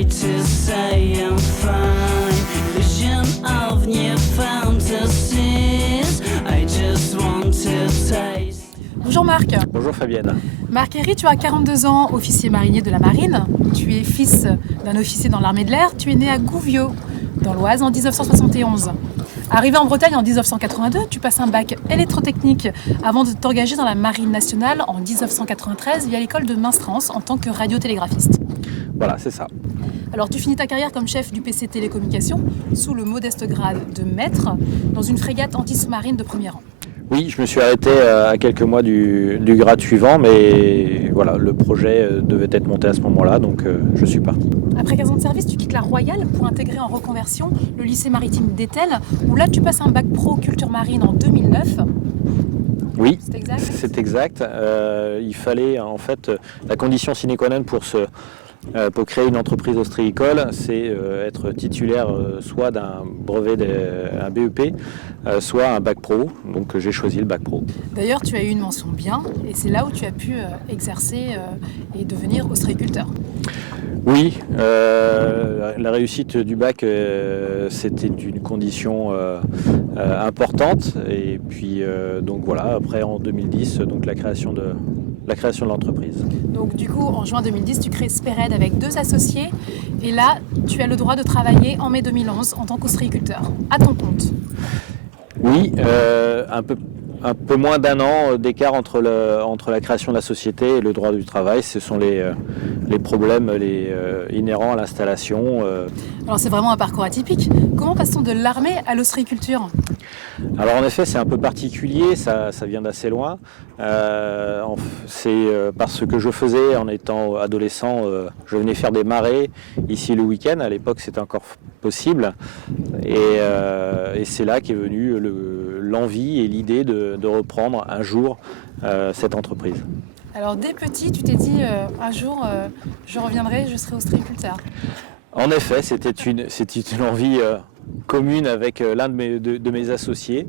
afraid to say I'm fine. Vision of new fantasies. I just want to taste. Bonjour Marc. Bonjour Fabienne. Marc Herry, tu as 42 ans, officier marinier de la marine. Tu es fils d'un officier dans l'armée de l'air. Tu es né à Gouviot, dans l'Oise, en 1971. Arrivé en Bretagne en 1982, tu passes un bac électrotechnique avant de t'engager dans la marine nationale en 1993 via l'école de Minstrance en tant que radiotélégraphiste. Voilà, c'est ça. Alors tu finis ta carrière comme chef du PC Télécommunications sous le modeste grade de maître dans une frégate anti-sous-marine de premier rang. Oui, je me suis arrêté à quelques mois du grade suivant, mais voilà, le projet devait être monté à ce moment-là, donc je suis parti. Après 15 ans de service, tu quittes la Royale pour intégrer en reconversion le lycée maritime d'Etel, où là tu passes un bac pro culture marine en 2009. Oui, c'est exact. C'est exact. Il fallait en fait, la condition sine qua non pour créer une entreprise ostréicole, c'est être titulaire soit d'un brevet, un BEP, soit un bac pro. Donc j'ai choisi le bac pro. D'ailleurs, tu as eu une mention bien, et c'est là où tu as pu exercer et devenir ostréiculteur. Oui, la réussite du bac, c'était une condition importante. Et puis donc voilà, après en 2010, donc la création de l'entreprise. Donc du coup, en juin 2010, tu crées Spered avec 2 associés. Et là, tu as le droit de travailler en mai 2011 en tant qu'ostréiculteur, à ton compte. Oui, un peu moins d'un an d'écart entre la création de la société et le droit du travail. Ce sont les problèmes inhérents à l'installation. Alors c'est vraiment un parcours atypique. Comment passe-t-on de l'armée à l'ostréiculture ? Alors en effet, c'est un peu particulier, ça vient d'assez loin. C'est parce que je faisais en étant adolescent, je venais faire des marées ici le week-end. À l'époque, c'était encore possible. Et c'est là qu'est venue l'envie et l'idée de reprendre un jour cette entreprise. Alors dès petit, tu t'es dit un jour, je reviendrai, je serai ostréiculteur. En effet, c'était une envie commune avec l'un de mes associés,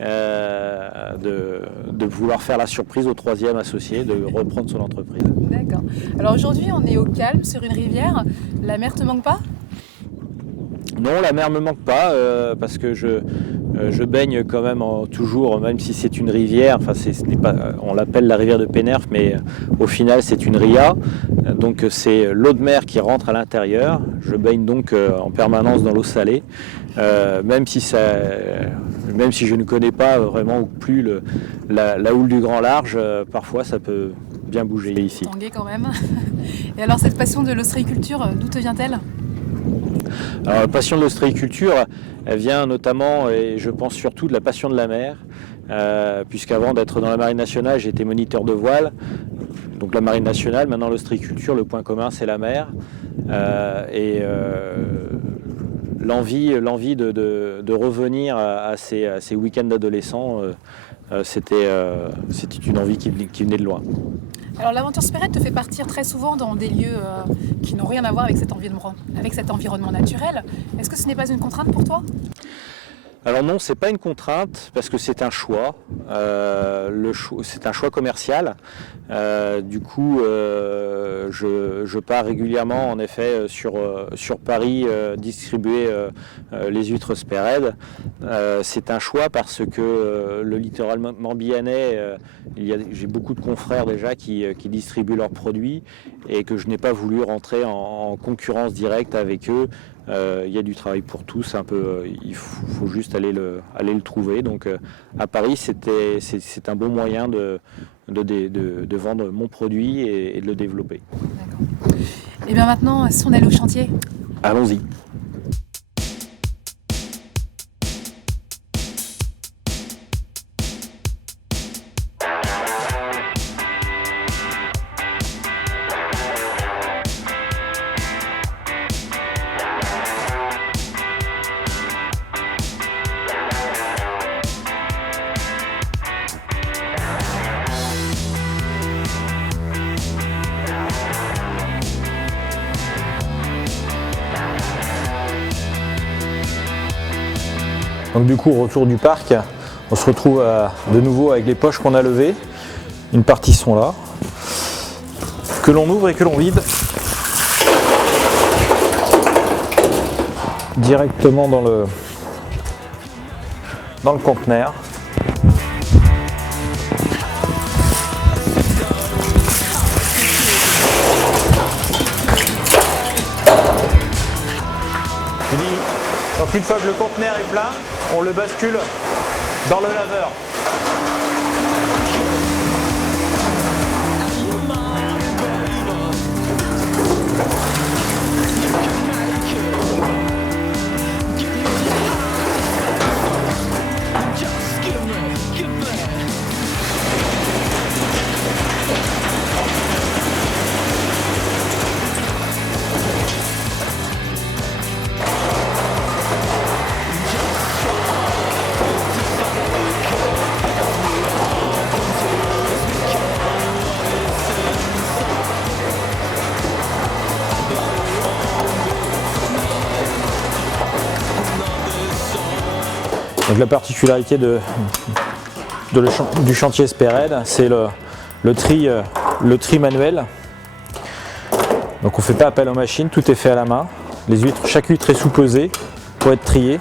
de vouloir faire la surprise au 3e associé, de reprendre son entreprise. D'accord. Alors aujourd'hui, on est au calme sur une rivière. La mer te manque pas ? Non, la mer me manque pas parce que je baigne quand même toujours, même si c'est une rivière. Enfin, on l'appelle la rivière de Pénerf, mais au final c'est une ria. Donc c'est l'eau de mer qui rentre à l'intérieur. Je baigne donc en permanence dans l'eau salée, même si je ne connais pas vraiment ou plus la houle du grand large. Parfois ça peut bien bouger ici. Tanguay quand même. Et alors cette passion de l'ostréiculture, d'où te vient-elle ? Alors, la passion de l'ostréiculture, elle vient notamment, et je pense surtout, de la passion de la mer, puisqu'avant d'être dans la Marine nationale, j'étais moniteur de voile, donc la Marine nationale. Maintenant, l'ostréiculture, le point commun, c'est la mer. L'envie de revenir à ces week-ends d'adolescents, c'était une envie qui venait de loin. Alors l'aventure Spered te fait partir très souvent dans des lieux qui n'ont rien à voir avec cet environnement naturel. Est-ce que ce n'est pas une contrainte pour toi ? Alors non, c'est pas une contrainte parce que c'est un choix. C'est un choix commercial. Du coup, je pars régulièrement en effet sur Paris distribuer les huîtres Spered. C'est un choix parce que le littoral morbihanais, j'ai beaucoup de confrères déjà qui distribuent leurs produits et que je n'ai pas voulu rentrer en concurrence directe avec eux. Il y a du travail pour tous, il faut juste aller le trouver. Donc à Paris, c'est un bon moyen de vendre mon produit et de le développer. D'accord. Et bien maintenant, si on allait au chantier ? Allons-y. Donc du coup, au retour du parc, on se retrouve de nouveau avec les poches qu'on a levées. Une partie sont là, que l'on ouvre et que l'on vide. directement dans le conteneur. Donc une fois que le conteneur est plein, on le bascule dans le laveur. Donc la particularité du chantier Spered, c'est le tri manuel. Donc on ne fait pas appel aux machines, tout est fait à la main. Chaque huître est sous-pesée pour être triée,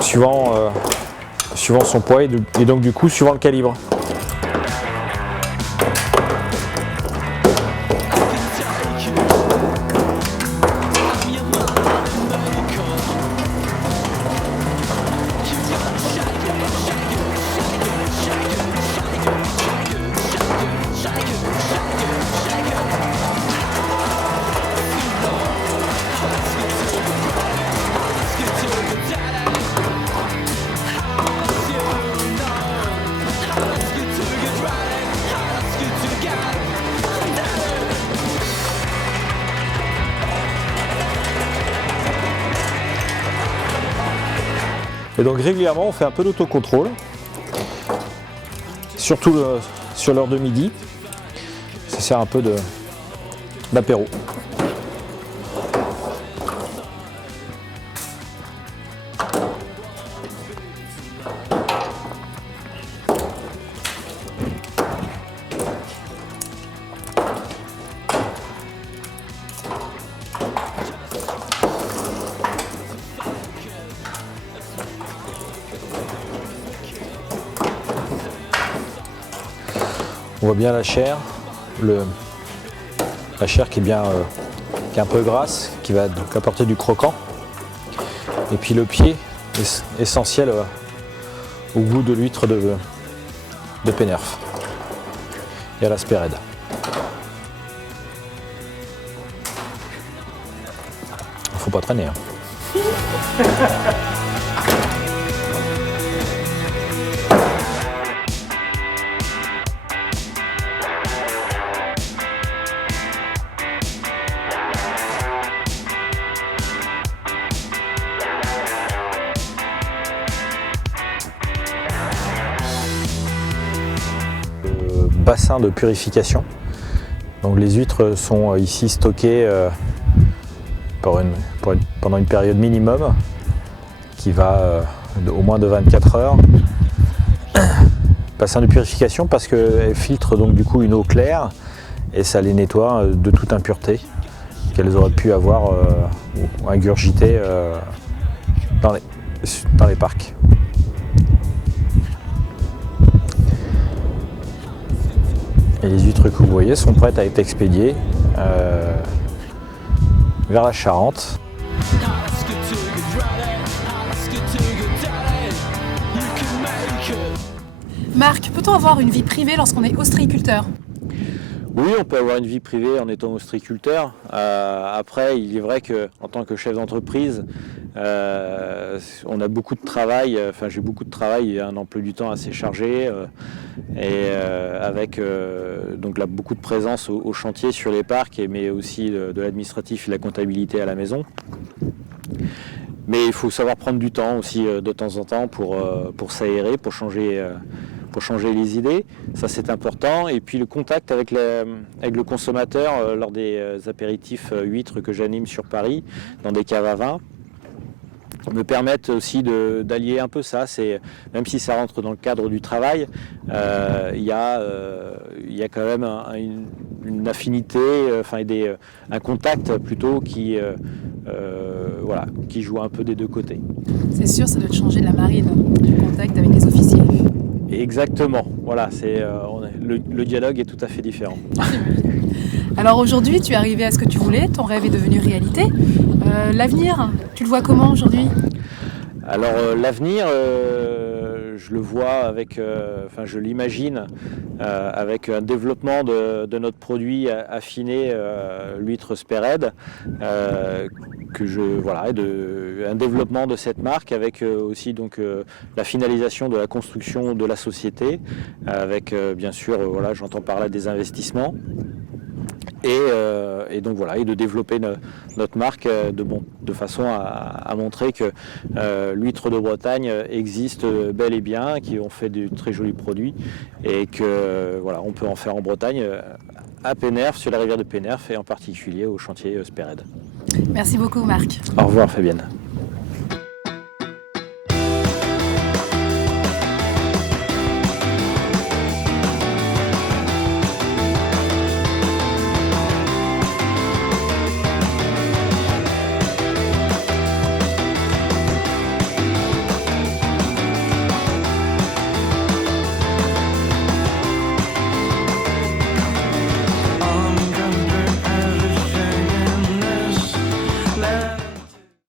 suivant son poids et donc du coup suivant le calibre. Et donc régulièrement on fait un peu d'autocontrôle, surtout sur l'heure de midi. Ça sert un peu d'apéro. On voit bien la chair qui est un peu grasse, qui va donc apporter du croquant. Et puis le pied, essentiel au goût de l'huître de Pénerf et à la Spered. Faut pas traîner. Bassin de purification. Donc les huîtres sont ici stockées pendant une période minimum qui va au moins de 24 heures. Bassin de purification parce qu'elles filtrent donc du coup une eau claire et ça les nettoie de toute impureté qu'elles auraient pu avoir ou ingurgiter dans les parcs. Et les huîtres que vous voyez sont prêtes à être expédiées vers la Charente. Marc, peut-on avoir une vie privée lorsqu'on est ostréiculteur ? Oui, on peut avoir une vie privée en étant ostréiculteur. Après, il est vrai qu'en tant que chef d'entreprise, on a beaucoup de travail. Enfin, j'ai beaucoup de travail et un emploi du temps assez chargé, avec donc là, beaucoup de présence au chantier sur les parcs, mais aussi de l'administratif et de la comptabilité à la maison. Mais il faut savoir prendre du temps aussi de temps en temps pour s'aérer, pour changer les idées, ça c'est important. Et puis le contact avec le consommateur lors des apéritifs huîtres que j'anime sur Paris, dans des caves à vin, me permettent aussi d'allier un peu ça. Même si ça rentre dans le cadre du travail, il y a quand même une affinité, un contact plutôt qui voilà, qui joue un peu des deux côtés. C'est sûr, ça doit te changer de la marine, le contact avec les officiers. Exactement, voilà, le dialogue est tout à fait différent. Alors aujourd'hui, tu es arrivé à ce que tu voulais, ton rêve est devenu réalité. L'avenir, tu le vois comment aujourd'hui? Alors l'avenir, je le vois avec, je l'imagine avec un développement de notre produit affiné, l'huître Spered, un développement de cette marque avec aussi donc la finalisation de la construction de la société, avec bien sûr, j'entends par là des investissements. Et donc voilà, et de développer notre marque de façon à montrer que l'huître de Bretagne existe bel et bien, qu'on fait de très jolis produits et que on peut en faire en Bretagne, à Pénerve, sur la rivière de Pénerve et en particulier au chantier Spered. Merci beaucoup Marc. Au revoir Fabienne.